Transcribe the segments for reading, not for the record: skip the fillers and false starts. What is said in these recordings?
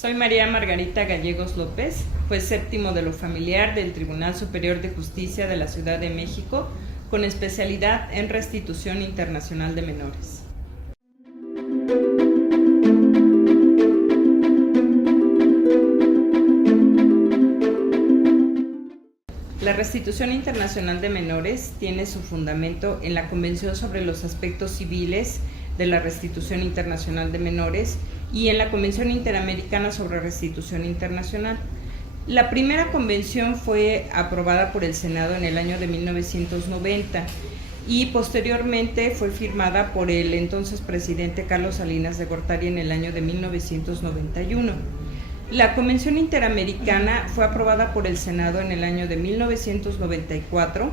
Soy María Margarita Gallegos López, juez séptimo de lo familiar del Tribunal Superior de Justicia de la Ciudad de México, con especialidad en restitución internacional de menores. La restitución internacional de menores tiene su fundamento en la Convención sobre los Aspectos Civiles de la Restitución Internacional de Menores y en la Convención Interamericana sobre Restitución Internacional. La primera convención fue aprobada por el Senado en el año de 1990 y posteriormente fue firmada por el entonces presidente Carlos Salinas de Gortari en el año de 1991. La Convención Interamericana fue aprobada por el Senado en el año de 1994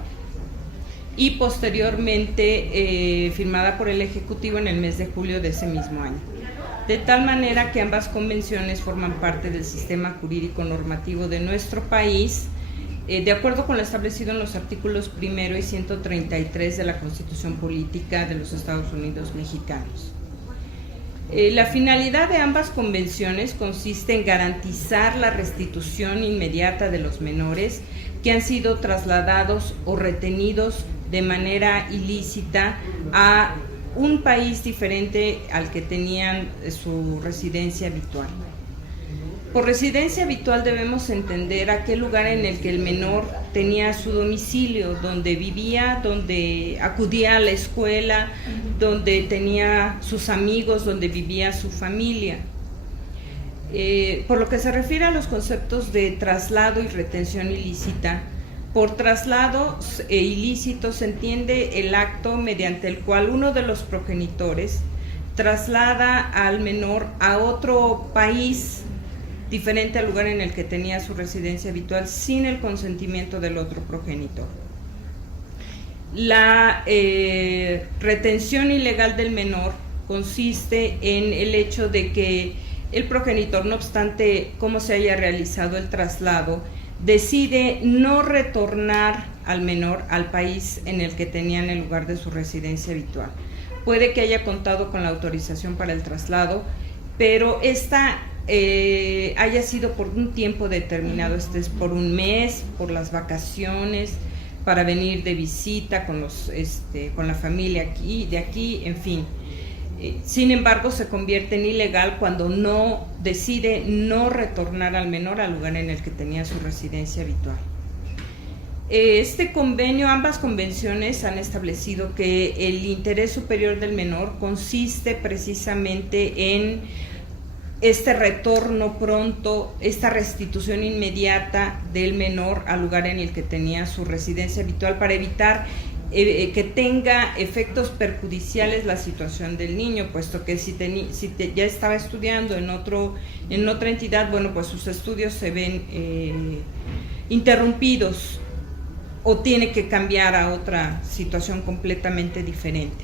y posteriormente firmada por el Ejecutivo en el mes de julio de ese mismo año. De tal manera que ambas convenciones forman parte del sistema jurídico normativo de nuestro país, de acuerdo con lo establecido en los artículos 1 y 133 de la Constitución Política de los Estados Unidos Mexicanos. La finalidad de ambas convenciones consiste en garantizar la restitución inmediata de los menores que han sido trasladados o retenidos de manera ilícita a un país diferente al que tenían su residencia habitual. Por residencia habitual debemos entender aquel lugar en el que el menor tenía su domicilio, donde vivía, donde acudía a la escuela, donde tenía sus amigos, donde vivía su familia. Por lo que se refiere a los conceptos de traslado y retención ilícita, por traslado ilícito se entiende el acto mediante el cual uno de los progenitores traslada al menor a otro país diferente al lugar en el que tenía su residencia habitual sin el consentimiento del otro progenitor. La retención ilegal del menor consiste en el hecho de que el progenitor, no obstante cómo se haya realizado el traslado, decide no retornar al menor al país en el que tenían el lugar de su residencia habitual. Puede que haya contado con la autorización para el traslado, pero esta haya sido por un tiempo determinado, es por un mes, por las vacaciones, para venir de visita con la familia de aquí, en fin. Sin embargo, se convierte en ilegal cuando decide no retornar al menor al lugar en el que tenía su residencia habitual. Este convenio, ambas convenciones han establecido que el interés superior del menor consiste precisamente en este retorno pronto, esta restitución inmediata del menor al lugar en el que tenía su residencia habitual para evitar que tenga efectos perjudiciales la situación del niño, puesto que si ya estaba estudiando en otra entidad, bueno, pues sus estudios se ven interrumpidos o tiene que cambiar a otra situación completamente diferente.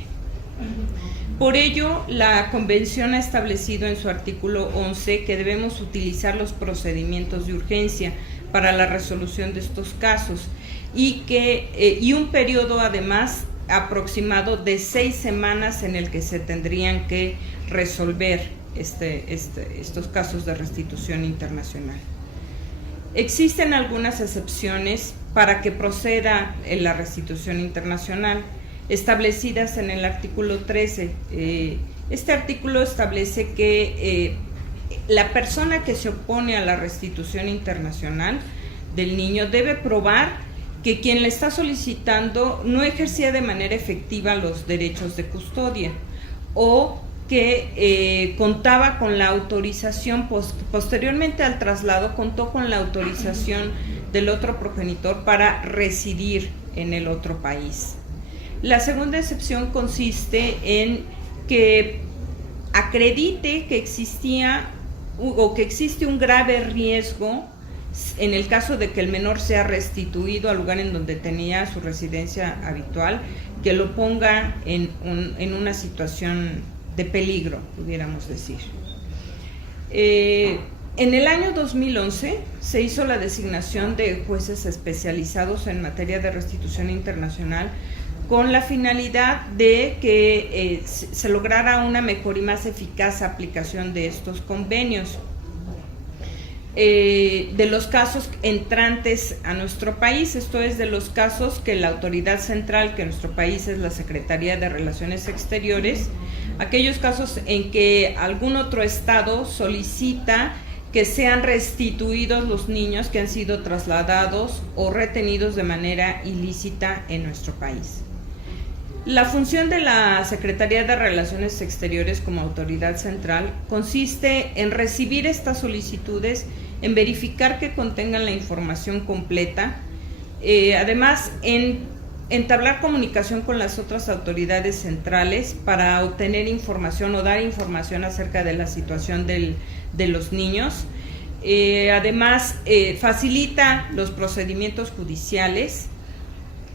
Por ello, la Convención ha establecido en su artículo 11 que debemos utilizar los procedimientos de urgencia para la resolución de estos casos y un periodo además aproximado de 6 semanas en el que se tendrían que resolver estos casos de restitución internacional. Existen algunas excepciones para que proceda en la restitución internacional, establecidas en el artículo 13. Este artículo establece que la persona que se opone a la restitución internacional del niño debe probar que quien le está solicitando no ejercía de manera efectiva los derechos de custodia o que contaba con la autorización, posteriormente al traslado, contó con la autorización del otro progenitor para residir en el otro país. La segunda excepción consiste en que acredite que existía o que existe un grave riesgo en el caso de que el menor sea restituido al lugar en donde tenía su residencia habitual, que lo ponga en una situación de peligro, pudiéramos decir. En el año 2011 se hizo la designación de jueces especializados en materia de restitución internacional con la finalidad de que se lograra una mejor y más eficaz aplicación de estos convenios. de los casos entrantes a nuestro país, esto es, de los casos que la autoridad central, que en nuestro país es la Secretaría de Relaciones Exteriores, aquellos casos en que algún otro estado solicita que sean restituidos los niños que han sido trasladados o retenidos de manera ilícita en nuestro país. La función de la Secretaría de Relaciones Exteriores como autoridad central consiste en recibir estas solicitudes, en verificar que contengan la información completa, además en entablar comunicación con las otras autoridades centrales para obtener información o dar información acerca de la situación de los niños. Además, facilita los procedimientos judiciales.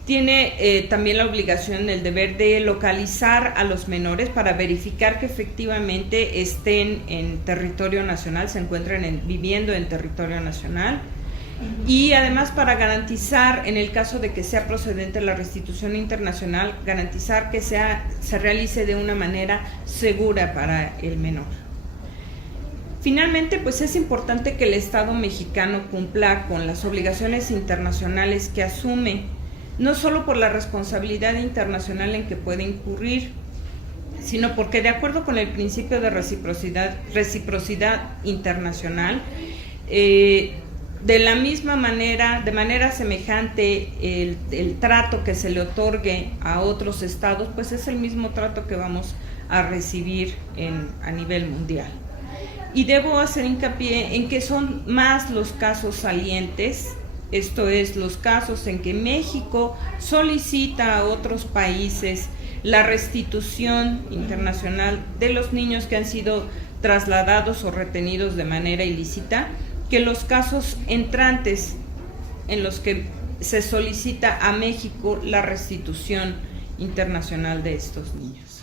Tiene también la obligación, el deber de localizar a los menores para verificar que efectivamente estén en territorio nacional, se encuentren viviendo en territorio nacional. Y además, para garantizar, en el caso de que sea procedente la restitución internacional, garantizar que se realice de una manera segura para el menor. Finalmente, pues es importante que el Estado mexicano cumpla con las obligaciones internacionales que asume, no solo por la responsabilidad internacional en que puede incurrir, sino porque, de acuerdo con el principio de reciprocidad internacional, de la misma manera, de manera semejante, el trato que se le otorgue a otros estados, pues es el mismo trato que vamos a recibir a nivel mundial. Y debo hacer hincapié en que son más los casos salientes, esto es, los casos en que México solicita a otros países la restitución internacional de los niños que han sido trasladados o retenidos de manera ilícita, que los casos entrantes en los que se solicita a México la restitución internacional de estos niños.